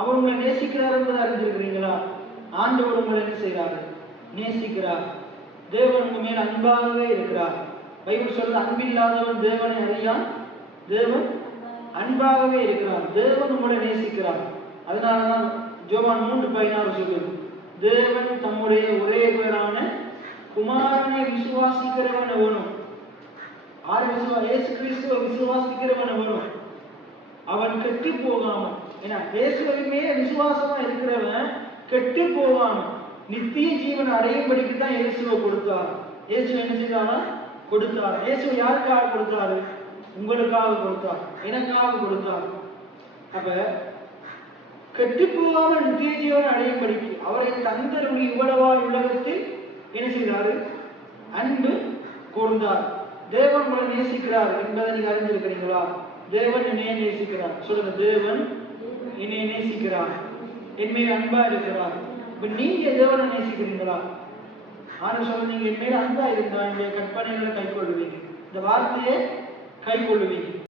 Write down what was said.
அவர் உங்களை நேசிக்கிறார் என்பதை அறிந்திருக்கிறீங்களா? ஆண்டவர் உங்களை என்ன செய்கிறார்? நேசிக்கிறார். தேவன் உங்க மேல் அன்பாகவே இருக்கிறார். பைபிள் சொல்றது அன்பில்லாதவன் தேவனை அறியான், தேவன் அன்பாகவே இருக்கிறார். தேவன் உங்களை நேசிக்கிறார். அதனாலதான் யோவான் 3:16 சொல்லுது, தேவன் தம்முடைய ஒரே பேரான குமாரனை விசுவாசிக்கிறவன் எவனும், இயேசு கிறிஸ்துவை விசுவாசிக்கிறவன் எவனும் அவன் கெட்டு போகாமல், ஏன்னா இயேசுவையுமே விசுவாசமா இருக்கிறவன் கெட்டு போகாமல் நித்திய ஜீவன் அடையும்படிக்கு தான் இயேசுவை கொடுத்தார். இயேசு என்ன செய்தாரா? கொடுத்தார். இயேசு யாருக்காக கொடுத்தாரு? உங்களுக்காக கொடுத்தார், எனக்காக கொடுத்தார். அப்ப கெட்டு போகாமல் நித்திய ஜீவன் அடையும்படிக்கு அவரை தந்தருளி இவ்வளவா உலகத்தில் என்ன செய்தாரு? அன்பு கூர்ந்தார். தேவன் உங்களை நேசிக்கிறார் என்பதை நீங்க அறிந்திருக்கிறீங்களா? தேவன் என்னைய நேசிக்கிறார். சொல்லுங்க, தேவன் என்னை நேசிக்கிறார், என் மேல் அன்பா இருக்கிறார். இப்ப நீங்க தேவனை நேசிக்கிறீங்களா? ஆனா சொல்ல, நீங்க என் மேல அன்பா இருந்தா என்னுடைய கற்பனைகளை கை கொள்ளுவீங்க, இந்த வார்த்தையை கை கொள்ளுவீங்க.